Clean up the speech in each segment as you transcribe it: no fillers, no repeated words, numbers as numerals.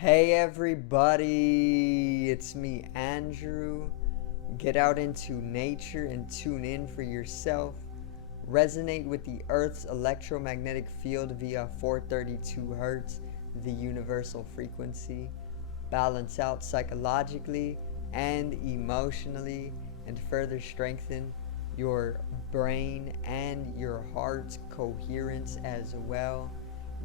Hey everybody, it's me Andrew. Get out into nature and tune in for yourself. Resonate with the Earth's electromagnetic field via 432 Hertz, the universal frequency. Balance out psychologically and emotionally, and further strengthen your brain and your heart's coherence as well.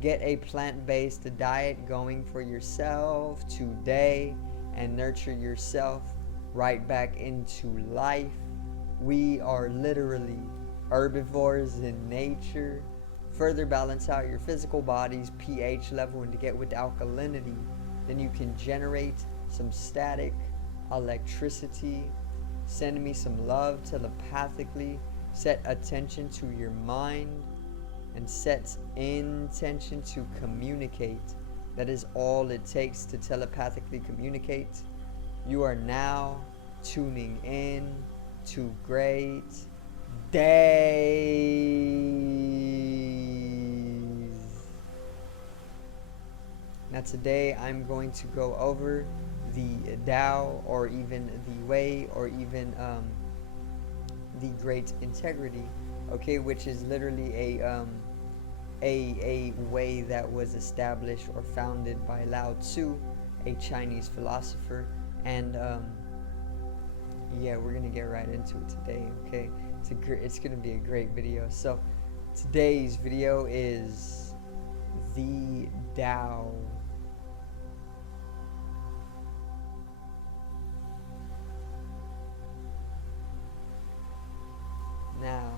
Get a plant based diet going for yourself today and nurture yourself right back into life. We are literally herbivores in nature. Further balance out your physical body's pH level and to get with alkalinity. Then you can generate some static electricity. Send me some love telepathically. Set attention to your mind and set intention to communicate. That is all it takes to telepathically communicate. You are now tuning in to great days. Now today I'm going to go over the Tao, or even the Way, or even the Great Integrity, okay, which is literally a way that was established or founded by Lao Tzu, a Chinese philosopher. And yeah, we're gonna get right into it today. Okay, it's gonna be a great video. So today's video is the Tao. Now,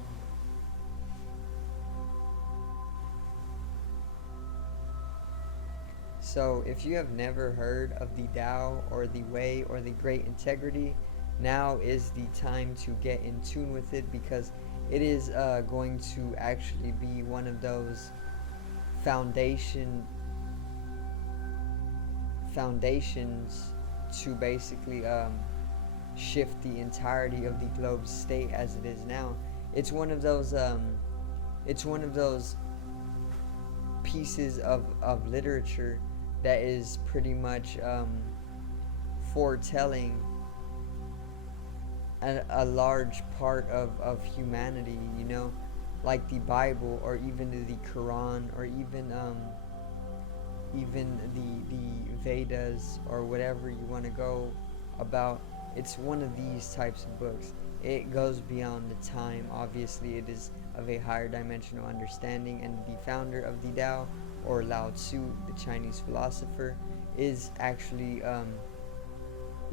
so if you have never heard of the Tao or the Way or the Great Integrity, now is the time to get in tune with it, because it is going to actually be one of those foundations to basically shift the entirety of the globe's state as it is now. It's one of those pieces of literature that is pretty much foretelling a large part of humanity, you know, like the Bible or even the Quran, or even the Vedas, or whatever you want to go about. It's one of these types of books. It goes beyond the time. Obviously, it is of a higher dimensional understanding, and the founder of the Tao, or Lao Tzu, the Chinese philosopher, is actually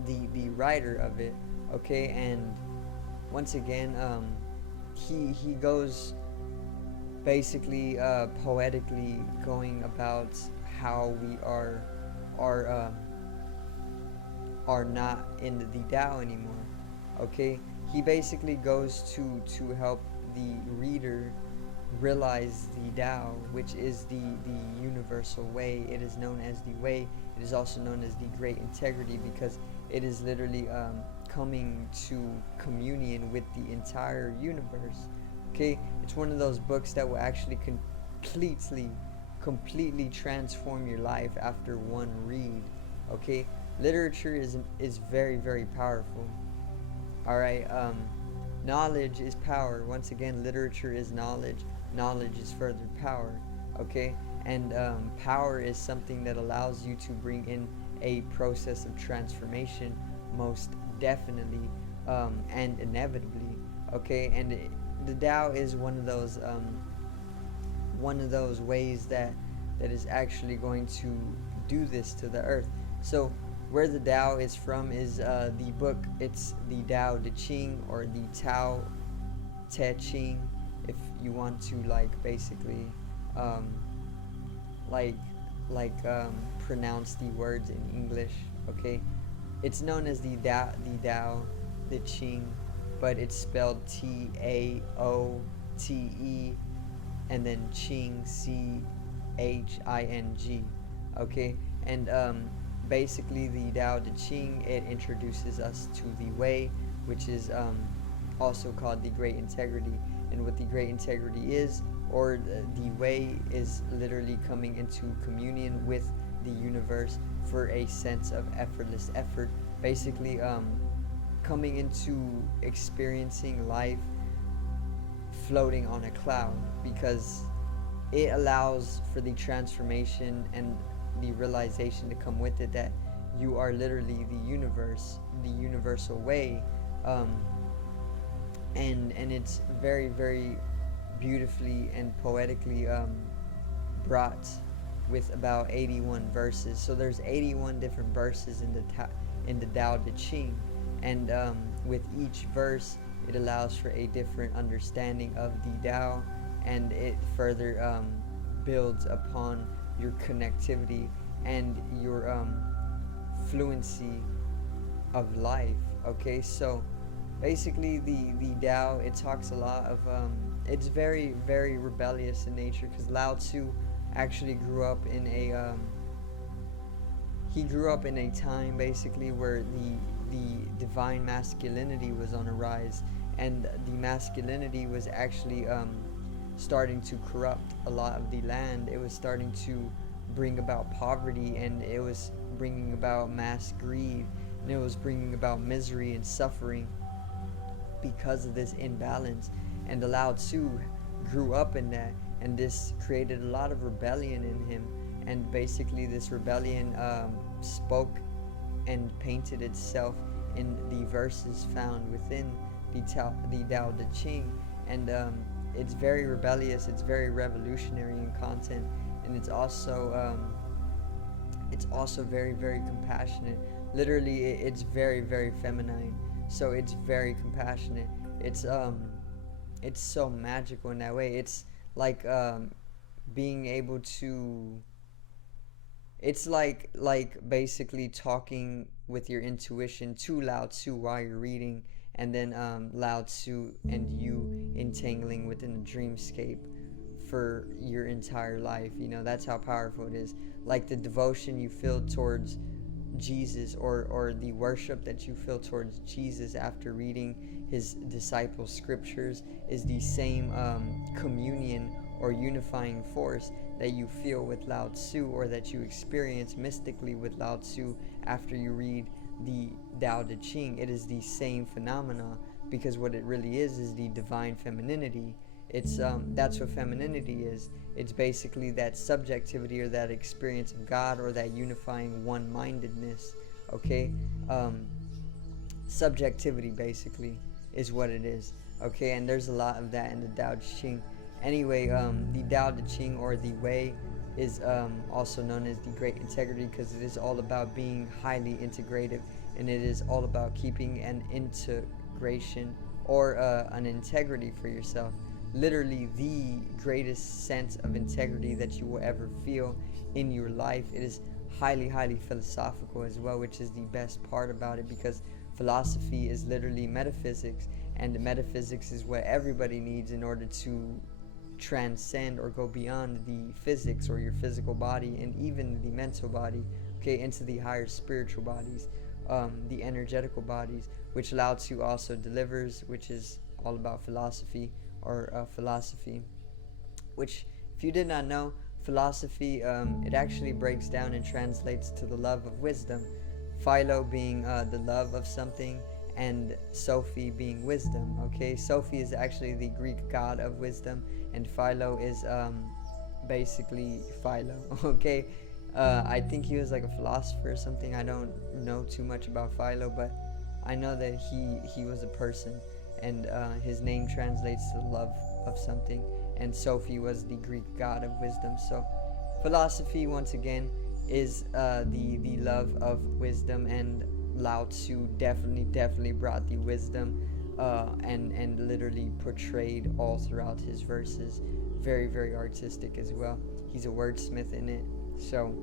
the writer of it. Okay, and once again, he goes basically poetically going about how we are not in the Tao anymore. Okay, he basically goes to help the reader realize the Tao, which is the universal way. It is known as the Way. It is also known as the Great Integrity, because it is literally coming to communion with the entire universe. Okay, it's one of those books that will actually completely transform your life after one read. Okay, literature is very powerful. All right, knowledge is power. Once again, literature is knowledge. Knowledge is further power. Okay, and power is something that allows you to bring in a process of transformation, most definitely, and inevitably. Okay, and the Tao is one of those ways that is actually going to do this to the earth. So where the Tao is from is the book. It's the Tao Te Ching, or the Tao Te Ching, if you want to basically pronounce the words in English. Okay, it's known as the Tao Te Ching, but it's spelled Taote, and then Ching, Ching. Okay, and basically the Tao Te Ching, it introduces us to the Way, which is also called the Great Integrity. And what the Great Integrity is, or the Way, is literally coming into communion with the universe for a sense of effortless effort. Basically, coming into experiencing life floating on a cloud, because it allows for the transformation and the realization to come with it that you are literally the universe, the universal way. um, and it's very, very beautifully and poetically brought with about 81 verses. So there's 81 different verses in the Tao Te Ching, and with each verse, it allows for a different understanding of the Tao, and it further builds upon your connectivity and your fluency of life. Okay, so basically the Tao, it talks a lot of it's very, very rebellious in nature, because Lao Tzu actually grew up in a he grew up in a time basically where the divine masculinity was on a rise, and the masculinity was actually starting to corrupt a lot of the land. It was starting to bring about poverty, and it was bringing about mass greed, and it was bringing about misery and suffering because of this imbalance. And the Lao Tzu grew up in that, and this created a lot of rebellion in him. And basically, this rebellion spoke and painted itself in the verses found within the Tao Te Ching. And it's very rebellious, it's very revolutionary in content, and it's also very, very compassionate. Literally, it's very, very feminine, so it's very compassionate. It's so magical in that way. It's like being able to, it's like basically talking with your intuition to Lao Tzu while you're reading, and then Lao Tzu and you entangling within a dreamscape for your entire life. That's how powerful it is. Like the devotion you feel towards Jesus, or the worship that you feel towards Jesus after reading his disciples' scriptures, is the same communion or unifying force that you feel with Lao Tzu, or that you experience mystically with Lao Tzu after you read the Tao Te Ching. It is the same phenomena, because what it really is the divine femininity. It's that's what femininity is. It's basically that subjectivity, or that experience of God, or that unifying one-mindedness. Okay, subjectivity basically is what it is. Okay, and there's a lot of that in the Tao Te Ching. Anyway, the Tao Te Ching, or the Way, is also known as the Great Integrity, because it is all about being highly integrative, and it is all about keeping an integration, or an integrity for yourself. Literally the greatest sense of integrity that you will ever feel in your life. It is highly, highly philosophical as well, which is the best part about it, because philosophy is literally metaphysics, and metaphysics is what everybody needs in order to transcend or go beyond the physics, or your physical body, and even the mental body, okay, into the higher spiritual bodies, the energetical bodies, which Lao Tzu also delivers, which is all about philosophy, or philosophy, which, if you did not know, philosophy, it actually breaks down and translates to the love of wisdom. Philo being the love of something, and Sophie being wisdom. Okay, Sophie is actually the Greek god of wisdom, and Philo is basically Philo. Okay, I think he was like a philosopher or something. I don't know too much about Philo, but I know that he was a person, and his name translates to love of something, and Sophie was the Greek god of wisdom. So philosophy, once again, is the love of wisdom, and Lao Tzu definitely brought the wisdom, and literally portrayed all throughout his verses. Very, very artistic as well. He's a wordsmith in it, so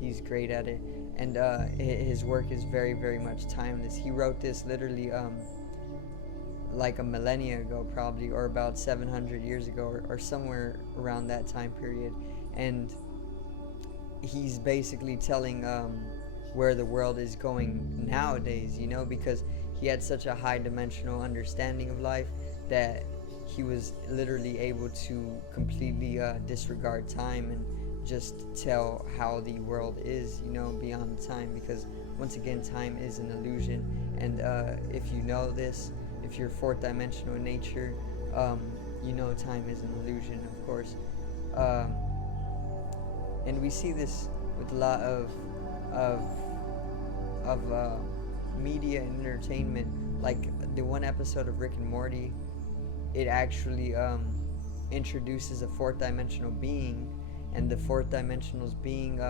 he's great at it, and his work is very, very much timeless. He wrote this literally like a millennia ago, probably, or about 700 years ago, or somewhere around that time period, and he's basically telling where the world is going nowadays, because he had such a high dimensional understanding of life that he was literally able to completely disregard time, and just tell how the world is, beyond time, because once again, time is an illusion. And if you know this, if you're fourth dimensional in nature, time is an illusion, of course. And we see this with a lot of media and entertainment. Like the one episode of Rick and Morty, it actually introduces a fourth dimensional being, and the fourth dimensional's being,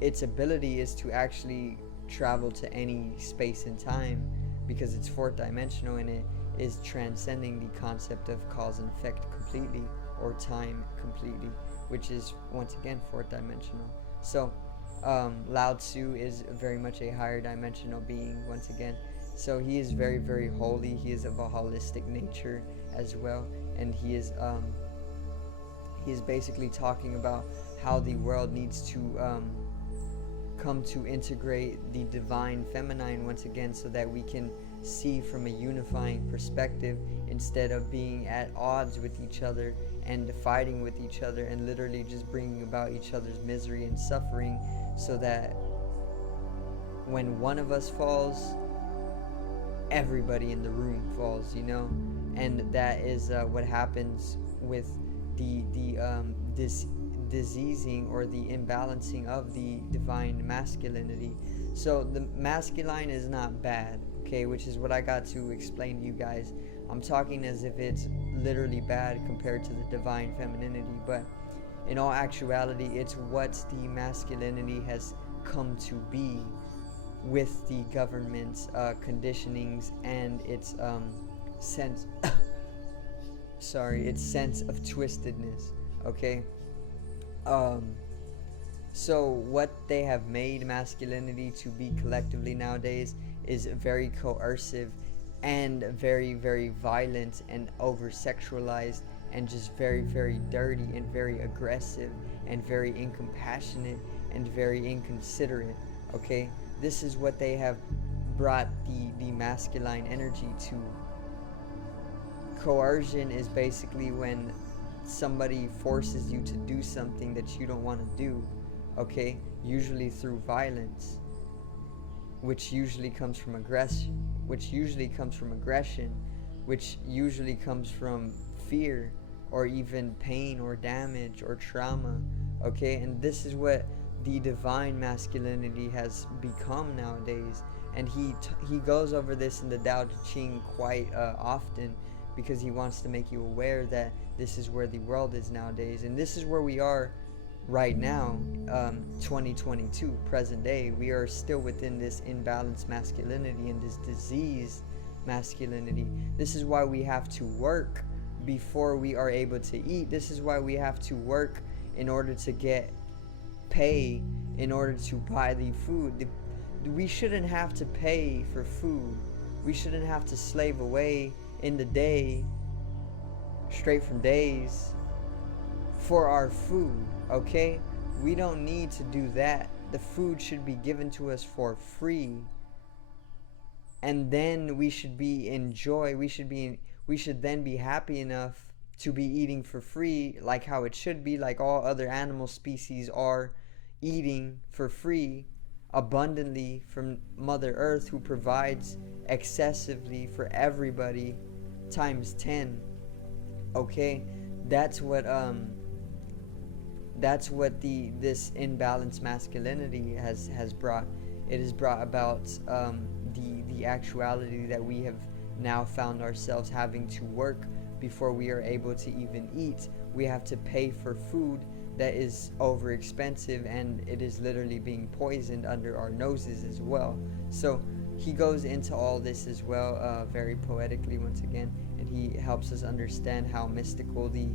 its ability is to actually travel to any space and time, because it's fourth dimensional and it is transcending the concept of cause and effect completely, or time completely, which is once again fourth dimensional. So Lao Tzu is very much a higher dimensional being once again. So he is very, very holy. He is of a holistic nature as well, and he is basically talking about how the world needs to come to integrate the divine feminine once again, so that we can see from a unifying perspective, instead of being at odds with each other and fighting with each other and literally just bringing about each other's misery and suffering, so that when one of us falls, everybody in the room falls, and that is what happens with this diseasing or the imbalancing of the divine masculinity. So the masculine is not bad, okay, which is what I got to explain to you guys. I'm talking as if it's literally bad compared to the divine femininity, but in all actuality, it's what the masculinity has come to be with the government's conditionings and its sense its sense of twistedness, okay? So what they have made masculinity to be collectively nowadays is very coercive and very, very violent and over-sexualized and just very, very dirty and very aggressive and very incompassionate and very inconsiderate, okay? This is what they have brought the masculine energy to. Coercion is basically when somebody forces you to do something that you don't want to do, okay? Usually through violence, which usually comes from aggression, which usually comes from fear, or even pain or damage or trauma, okay? And this is what the divine masculinity has become nowadays. And he goes over this in the Tao Te Ching quite often, because he wants to make you aware that this is where the world is nowadays, and this is where we are right now, 2022, present day. We are still within this imbalanced masculinity and this diseased masculinity. This is why we have to work before we are able to eat. This is why we have to work in order to get pay, in order to buy the food. We shouldn't have to pay for food. We shouldn't have to slave away in the day, straight from days, for our food, okay? We don't need to do that. The food should be given to us for free, and then we should be in joy. We should then be happy enough to be eating for free, like how it should be, like all other animal species are eating for free abundantly from Mother Earth, who provides excessively for everybody times 10, okay? That's what this imbalanced masculinity has brought. It has brought about the actuality that we have now found ourselves having to work before we are able to even eat. We have to pay for food that is over expensive, and it is literally being poisoned under our noses as well. So he goes into all this as well, very poetically once again, and he helps us understand how mystical the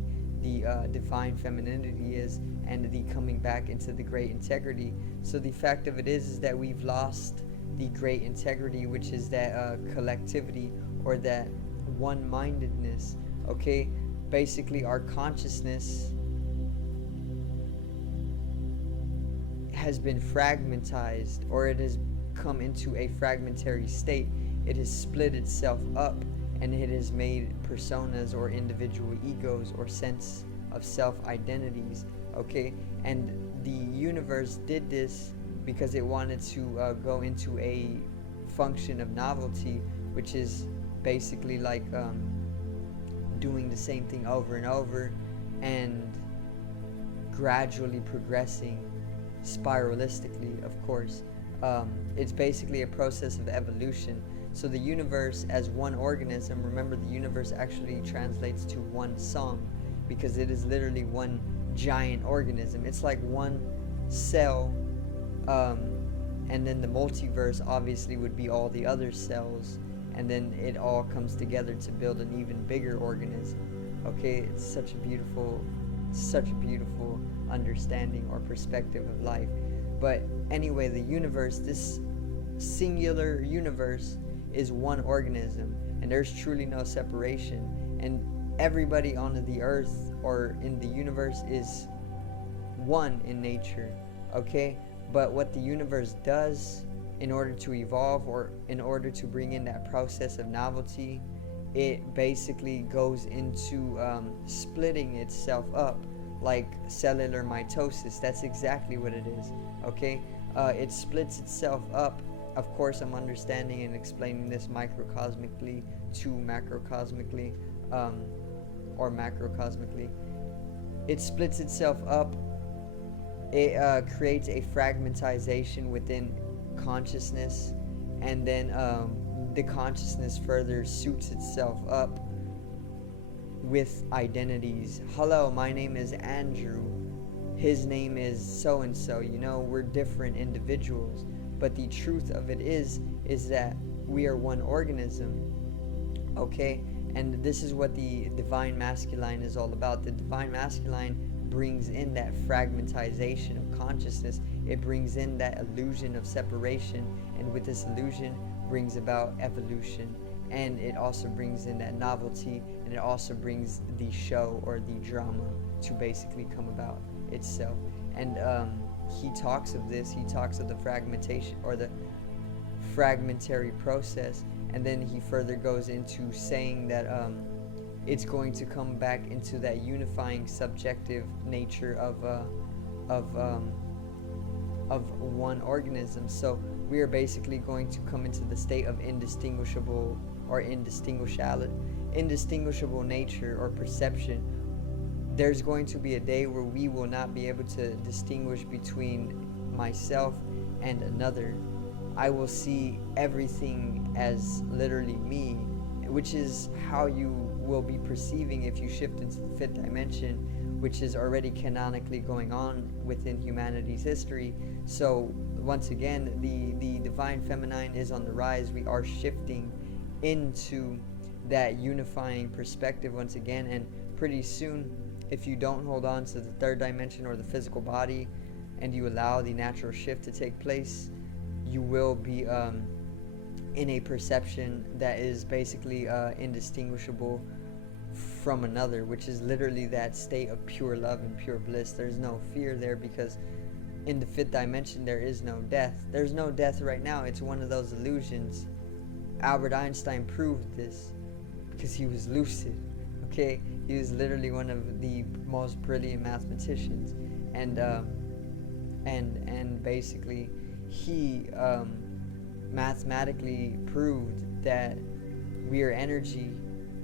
divine femininity is, and the coming back into the great integrity. So the fact of it is that we've lost the great integrity, which is that collectivity, or that one-mindedness, okay? Basically, our consciousness has been fragmentized, or it has come into a fragmentary state. It has split itself up, and it has made personas or individual egos or sense of self-identities, okay? And the universe did this because it wanted to go into a function of novelty, which is basically like doing the same thing over and over and gradually progressing spiralistically, of course. It's basically a process of evolution. So the universe as one organism, remember the universe actually translates to one song because it is literally one giant organism. It's like one cell, and then the multiverse obviously would be all the other cells, and then it all comes together to build an even bigger organism. Okay, it's such a beautiful understanding or perspective of life. But anyway, the universe, this singular universe, is one organism, and there's truly no separation, and everybody on the earth or in the universe is one in nature, okay? But what the universe does in order to evolve or in order to bring in that process of novelty, it basically goes into splitting itself up, like cellular mitosis. That's exactly what it is, okay? It splits itself up. Of course, I'm understanding and explaining this microcosmically to macrocosmically, or macrocosmically. It splits itself up. It creates a fragmentization within consciousness, and then the consciousness further suits itself up with identities. Hello, my name is Andrew. His name is so and so. You know, we're different individuals. But the truth of it is that we are one organism, okay? And this is what the divine masculine is all about. The divine masculine brings in that fragmentization of consciousness. It brings in that illusion of separation, and with this illusion brings about evolution. And it also brings in that novelty, and it also brings the show or the drama to basically come about itself. And he talks of this. He talks of the fragmentation or the fragmentary process, and then he further goes into saying that it's going to come back into that unifying subjective nature of one organism. So we are basically going to come into the state of indistinguishable or indistinguishable nature or perception. There's going to be a day where we will not be able to distinguish between myself and another. I will see everything as literally me, which is how you will be perceiving if you shift into the fifth dimension, which is already canonically going on within humanity's history. So once again, the divine feminine is on the rise. We are shifting into that unifying perspective once again, and pretty soon, if you don't hold on to the third dimension or the physical body and you allow the natural shift to take place, you will be in a perception that is basically indistinguishable from another, which is literally that state of pure love and pure bliss. There's no fear there because in the fifth dimension there is no death. There's no death right now. It's one of those illusions. Albert Einstein proved this because he was lucid. Okay, he was literally one of the most brilliant mathematicians, and basically he mathematically proved that we are energy.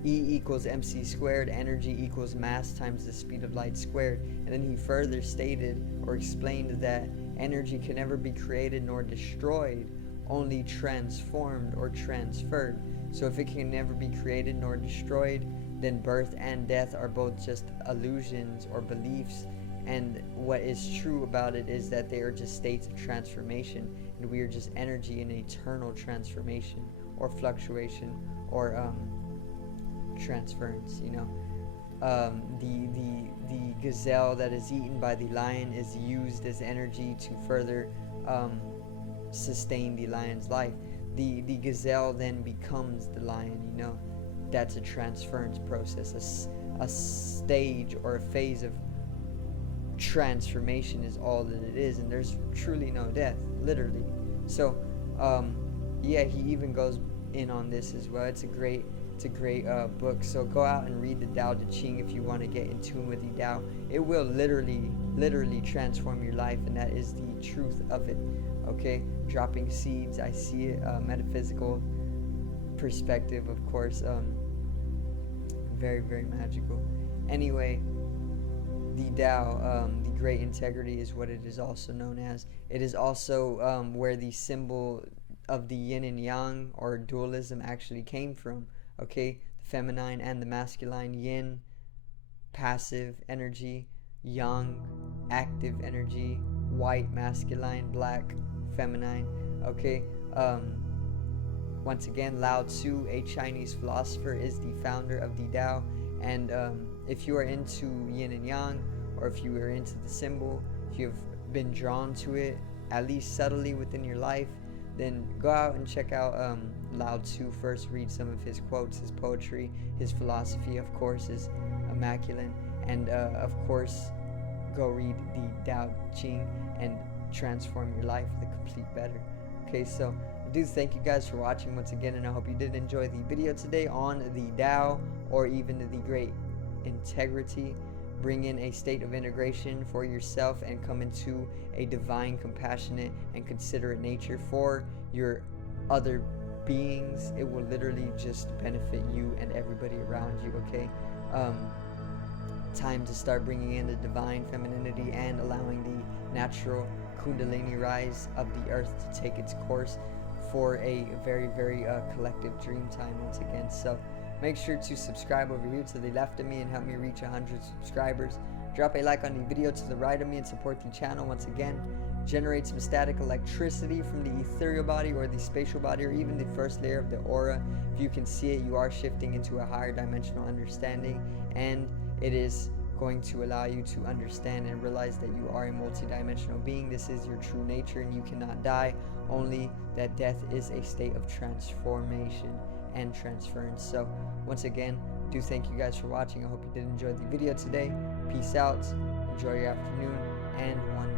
E equals mc squared. Energy equals mass times the speed of light squared. And then he further stated or explained that energy can never be created nor destroyed, only transformed or transferred. So if it can never be created nor destroyed, then birth and death are both just illusions or beliefs. And what is true about it is that they are just states of transformation, and we are just energy in eternal transformation or fluctuation or transference. You know, the gazelle that is eaten by the lion is used as energy to further sustain the lion's life. The gazelle then becomes the lion. You know, that's a transference process, a stage or a phase of transformation is all that it is, and there's truly no death, literally. So yeah, he even goes in on this as well. It's a great It's a great book. So go out and read the Tao Te Ching if you want to get in tune with the Tao. It will literally transform your life, and that is the truth of it. Okay, dropping seeds. I see it. Metaphysical perspective, of course. Very, very magical. Anyway, the Tao, the great integrity, is what it is also known as. It is also where the symbol of the yin and yang, or dualism, actually came from. Okay, the feminine and the masculine. Yin, passive energy; yang, active energy; white, masculine; black, feminine. Okay, once again, Lao Tzu, a Chinese philosopher, is the founder of the Tao. And if you are into yin and yang, or if you are into the symbol, if you have been drawn to it, at least subtly within your life, then go out and check out Lao Tzu first. Read some of his quotes, his poetry, his philosophy, of course, is immaculate. And of course, go read the Tao Te Ching and transform your life for the complete better. Okay, so I do thank you guys for watching once again, and I hope you did enjoy the video today on the Tao, or even the great integrity. Bring in a state of integration for yourself and come into a divine, compassionate, and considerate nature for your other beings. It will literally just benefit you and everybody around you. Okay, time to start bringing in the divine femininity and allowing the natural Kundalini rise of the earth to take its course for a very, very collective dream time once again. So make sure to subscribe over here to the left of me and help me reach 100 subscribers. Drop a like on the video to the right of me and support the channel once again. Generate some static electricity from the ethereal body, or the spatial body, or even the first layer of the aura. If you can see it, you are shifting into a higher dimensional understanding, and it is going to allow you to understand and realize that you are a multidimensional being. This is your true nature, and you cannot die. Only that death is a state of transformation and transference. So once again, do thank you guys for watching. I hope you did enjoy the video today. Peace out, enjoy your afternoon, and one